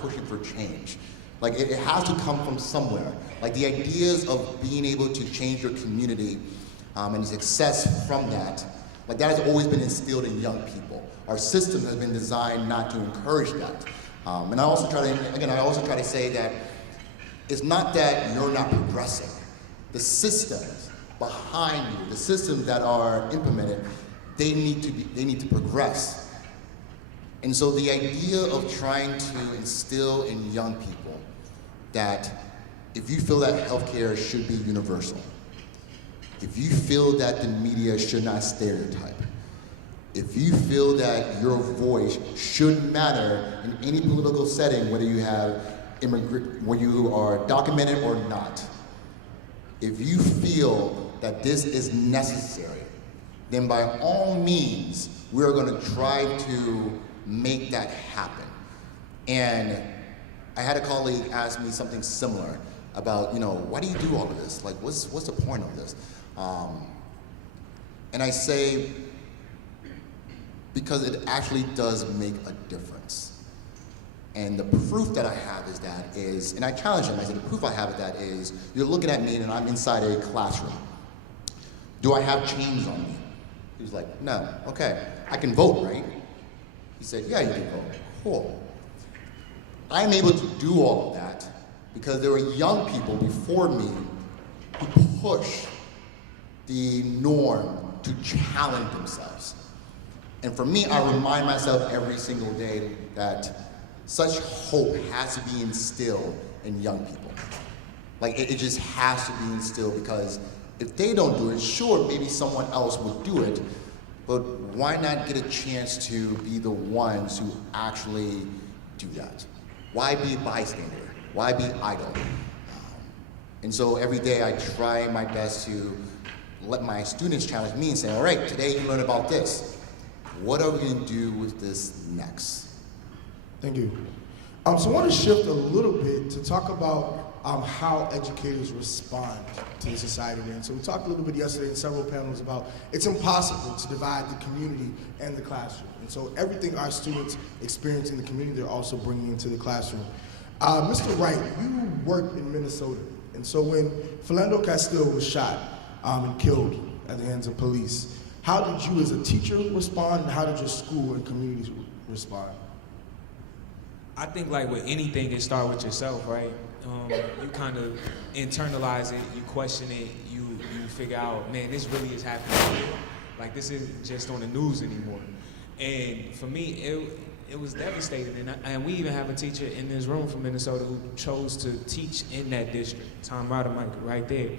pushing for change. Like it has to come from somewhere. Like the ideas of being able to change your community and success from that, like that has always been instilled in young people. Our system has been designed not to encourage that. And I also try to say that it's not that you're not progressing. The systems behind you, the systems that are implemented, they need to progress. And so the idea of trying to instill in young people that if you feel that healthcare should be universal, if you feel that the media should not stereotype, if you feel that your voice should matter in any political setting, whether you have whether you are documented or not, if you feel that this is necessary, then by all means, we're going to try to make that happen. And I had a colleague ask me something similar about, why do you do all of this? Like, what's the point of this? And I say, because it actually does make a difference. And the proof that I have is, and I challenge him, I said, the proof I have of that is, you're looking at me and I'm inside a classroom. Do I have chains on me? He was like, no. Okay, I can vote, right? He said, yeah, you can vote. Cool. I'm able to do all of that because there were young people before me who pushed the norm to challenge themselves. And for me, I remind myself every single day that such hope has to be instilled in young people. Like, it just has to be instilled, because if they don't do it, sure, maybe someone else would do it, but why not get a chance to be the ones who actually do that? Why be a bystander? Why be idle? And so every day I try my best to let my students challenge me and say, all right, today you learned about this. What are we going to do with this next? Thank you. So I want to shift a little bit to talk about how educators respond to the society we're in. So we talked a little bit yesterday in several panels about it's impossible to divide the community and the classroom. And so everything our students experience in the community, they're also bringing into the classroom. Mr. Wright, you work in Minnesota. And so when Philando Castile was shot and killed at the hands of police, how did you as a teacher respond, and how did your school and community respond? I think like with anything, it starts with yourself, right? You kind of internalize it, you question it, you figure out, man, this really is happening. Like, this isn't just on the news anymore. And for me, it was devastating. And we even have a teacher in this room from Minnesota who chose to teach in that district, Tom Rodemichael, right there,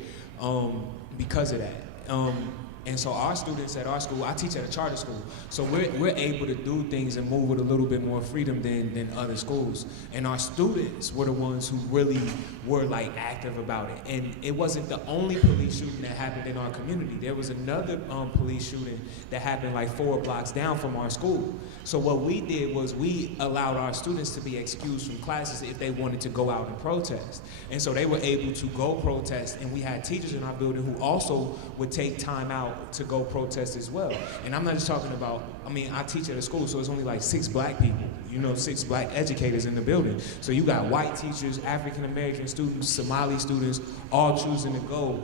because of that. And so our students at our school, I teach at a charter school, so we're able to do things and move with a little bit more freedom than other schools. And our students were the ones who really were like active about it. And it wasn't the only police shooting that happened in our community. There was another police shooting that happened like 4 blocks down from our school. So what we did was we allowed our students to be excused from classes if they wanted to go out and protest. And so they were able to go protest, and we had teachers in our building who also would take time out to go protest as well. And I'm not just talking about, I teach at a school, so it's only like 6 black people, 6 black educators in the building. So you got white teachers, African-American students, Somali students, all choosing to go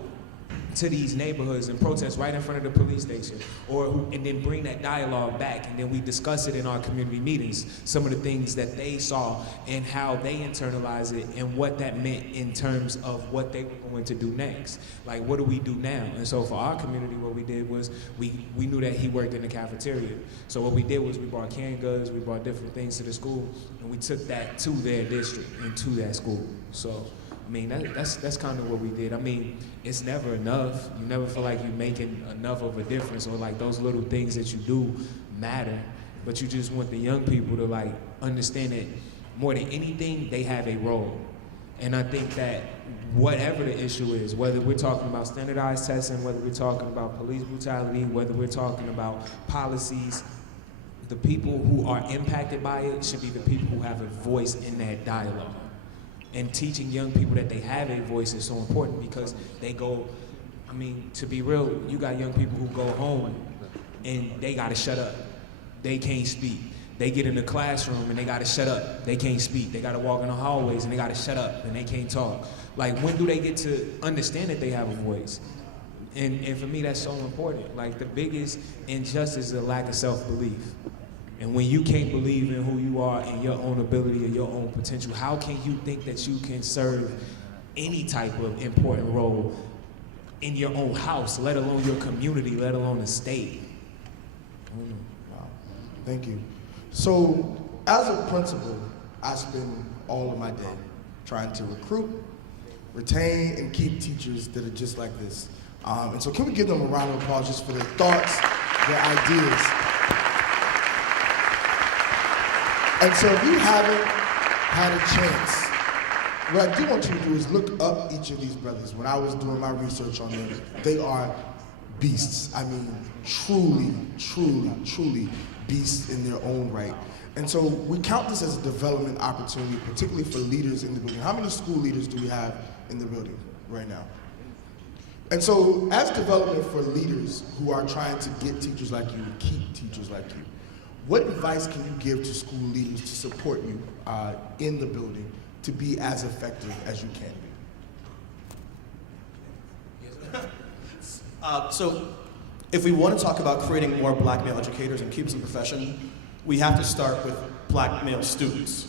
to these neighborhoods and protest right in front of the police station, and then bring that dialogue back, and then we discuss it in our community meetings, some of the things that they saw and how they internalize it and what that meant in terms of what they were going to do next. Like, what do we do now? And so for our community, what we did was we knew that he worked in the cafeteria. So what we did was we brought canned goods, we brought different things to the school, and we took that to their district and to that school. So that's kind of what we did. It's never enough. You never feel like you're making enough of a difference, or like those little things that you do matter, but you just want the young people to like understand that more than anything, they have a role. And I think that whatever the issue is, whether we're talking about standardized testing, whether we're talking about police brutality, whether we're talking about policies, the people who are impacted by it should be the people who have a voice in that dialogue. And teaching young people that they have a voice is so important, because they go, to be real, you got young people who go home and they gotta shut up. They can't speak. They get in the classroom and they gotta shut up. They can't speak. They gotta walk in the hallways and they gotta shut up and they can't talk. Like, when do they get to understand that they have a voice? And for me, that's so important. Like, the biggest injustice is a lack of self-belief. And when you can't believe in who you are and your own ability or your own potential, how can you think that you can serve any type of important role in your own house, let alone your community, let alone the state? Wow. Thank you. So, as a principal, I spend all of my day trying to recruit, retain, and keep teachers that are just like this. And so can we give them a round of applause just for their thoughts, their ideas. And so if you haven't had a chance, what I do want you to do is look up each of these brothers. When I was doing my research on them, they are beasts. I mean, truly, truly, truly beasts in their own right. And so we count this as a development opportunity, particularly for leaders in the building. How many school leaders do we have in the building right now? And so as development for leaders who are trying to get teachers like you, keep teachers like you, what advice can you give to school leaders to support you in the building to be as effective as you can be? So if we want to talk about creating more black male educators and keep us in the profession, we have to start with black male students.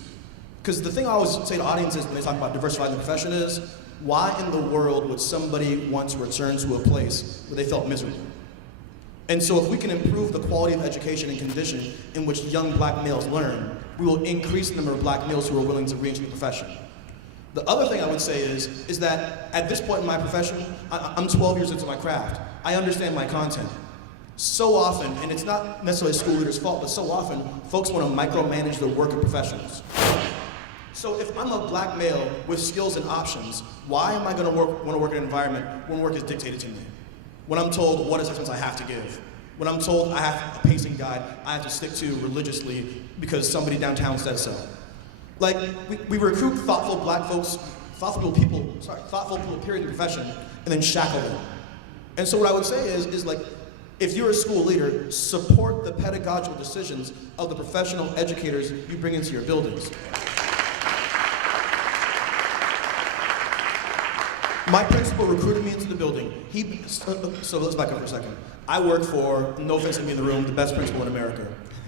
Because the thing I always say to audiences when they talk about diversifying the profession is, why in the world would somebody want to return to a place where they felt miserable? And so if we can improve the quality of education and condition in which young black males learn, we will increase the number of black males who are willing to re-enter the profession. The other thing I would say is that at this point in my profession, I'm 12 years into my craft. I understand my content. So often, and it's not necessarily a school leader's fault, but so often, folks want to micromanage the work of professionals. So if I'm a black male with skills and options, why am I going to want to work in an environment when work is dictated to me? When I'm told what assessments I have to give, when I'm told I have a pacing guide I have to stick to religiously because somebody downtown said so. Like, we recruit thoughtful black folks, thoughtful people period in the profession, and then shackle them. And so what I would say is like, if you're a school leader, support the pedagogical decisions of the professional educators you bring into your buildings. My principal recruited me into the building. So let's back up for a second. I work for, no offense to me in the room, the best principal in America.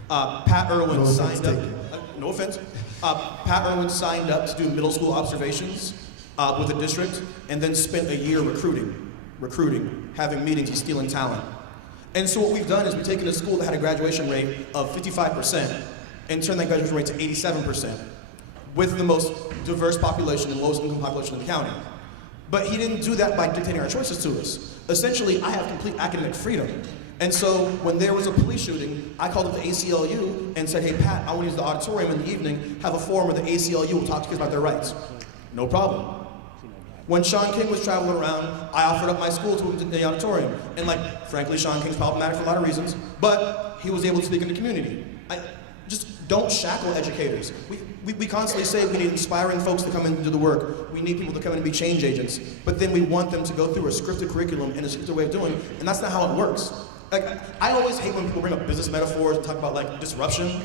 Pat Irwin signed up. No offense. Pat Irwin signed up to do middle school observations with the district, and then spent a year recruiting, having meetings and stealing talent. And so what we've done is we've taken a school that had a graduation rate of 55% and turned that graduation rate to 87%, with the most diverse population and lowest income population in the county. But he didn't do that by dictating our choices to us. Essentially, I have complete academic freedom. And so when there was a police shooting, I called up the ACLU and said, hey, Pat, I want to use the auditorium in the evening, have a forum where the ACLU will talk to kids about their rights. No problem. When Sean King was traveling around, I offered up my school to him in the auditorium. And like, frankly, Sean King's problematic for a lot of reasons, but he was able to speak in the community. Just don't shackle educators. We constantly say we need inspiring folks to come in and do the work. We need people to come in and be change agents. But then we want them to go through a scripted curriculum and a scripted way of doing it, and that's not how it works. Like, I always hate when people bring up business metaphors and talk about like disruption,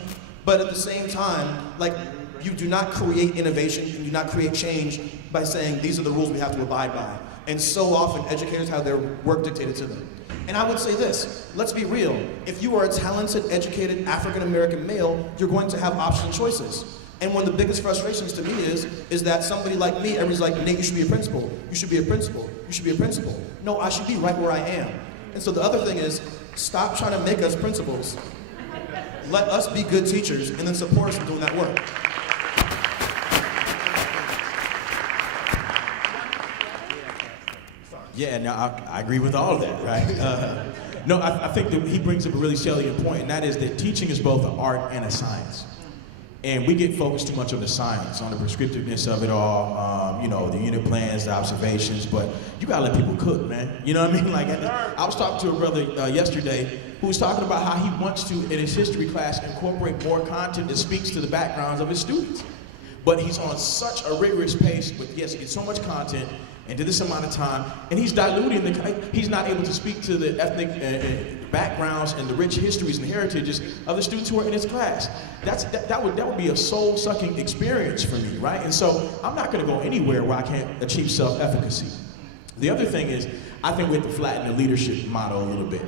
but at the same time, like, you do not create innovation, you do not create change by saying these are the rules we have to abide by. And so often educators have their work dictated to them. And I would say this, let's be real. If you are a talented, educated African-American male, you're going to have option choices. And one of the biggest frustrations to me is that somebody like me, everybody's like, Nate, you should be a principal. You should be a principal. You should be a principal. No, I should be right where I am. And so the other thing is, stop trying to make us principals. Let us be good teachers and then support us in doing that work. Yeah, no, I agree with all of that, right? No, I think that he brings up a really salient point, and that is that teaching is both an art and a science. And we get focused too much on the science, on the prescriptiveness of it all, you know, the unit plans, the observations, but you gotta let people cook, man. You know what I mean? Like, I was talking to a brother yesterday who was talking about how he wants to, in his history class, incorporate more content that speaks to the backgrounds of his students. But he's on such a rigorous pace, but he has to get so much content into this amount of time, and he's diluting he's not able to speak to the ethnic backgrounds and the rich histories and heritages of the students who are in his class. That would be a soul-sucking experience for me, right? And so I'm not going to go anywhere where I can't achieve self-efficacy. The other thing is, I think we have to flatten the leadership model a little bit.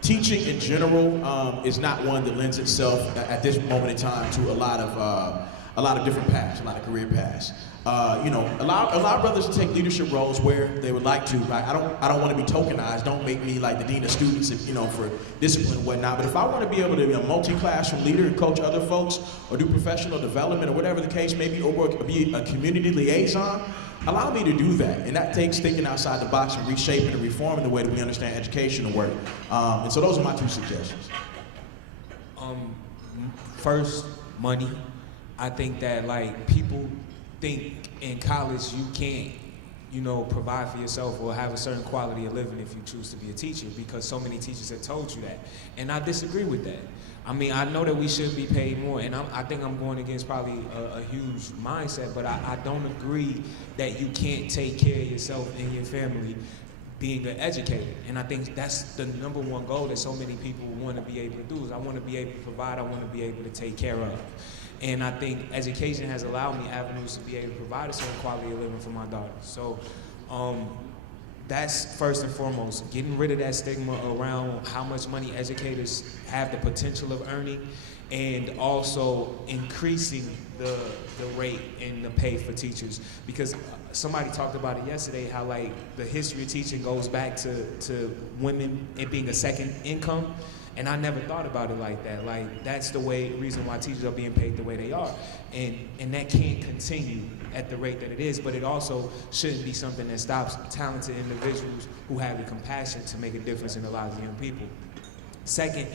Teaching in general is not one that lends itself at this moment in time to a lot of different paths, a lot of career paths. Allow brothers to take leadership roles where they would like to. Right? I don't want to be tokenized. Don't make me like the dean of students, for discipline and whatnot. But if I want to be able to be a multi-classroom leader and coach other folks, or do professional development, or whatever the case may be, or be a community liaison, allow me to do that. And that takes thinking outside the box and reshaping and reforming the way that we understand education and work. And so those are my two suggestions. First, money. I think that like people think in college you can't, provide for yourself or have a certain quality of living if you choose to be a teacher, because so many teachers have told you that. And I disagree with that. I mean, I know that we should be paid more, and I think I'm going against probably a huge mindset, but I don't agree that you can't take care of yourself and your family being an educator. And I think that's the number one goal that so many people want to be able to do, is I want to be able to provide, I want to be able to take care of. And I think education has allowed me avenues to be able to provide a certain quality of living for my daughters. So that's first and foremost, getting rid of that stigma around how much money educators have the potential of earning, and also increasing the rate and the pay for teachers. Because somebody talked about it yesterday, how like the history of teaching goes back to women it being a second income. And I never thought about it like that. Like, that's the reason why teachers are being paid the way they are. And that can't continue at the rate that it is, but it also shouldn't be something that stops talented individuals who have the compassion to make a difference in the lives of young people. Second,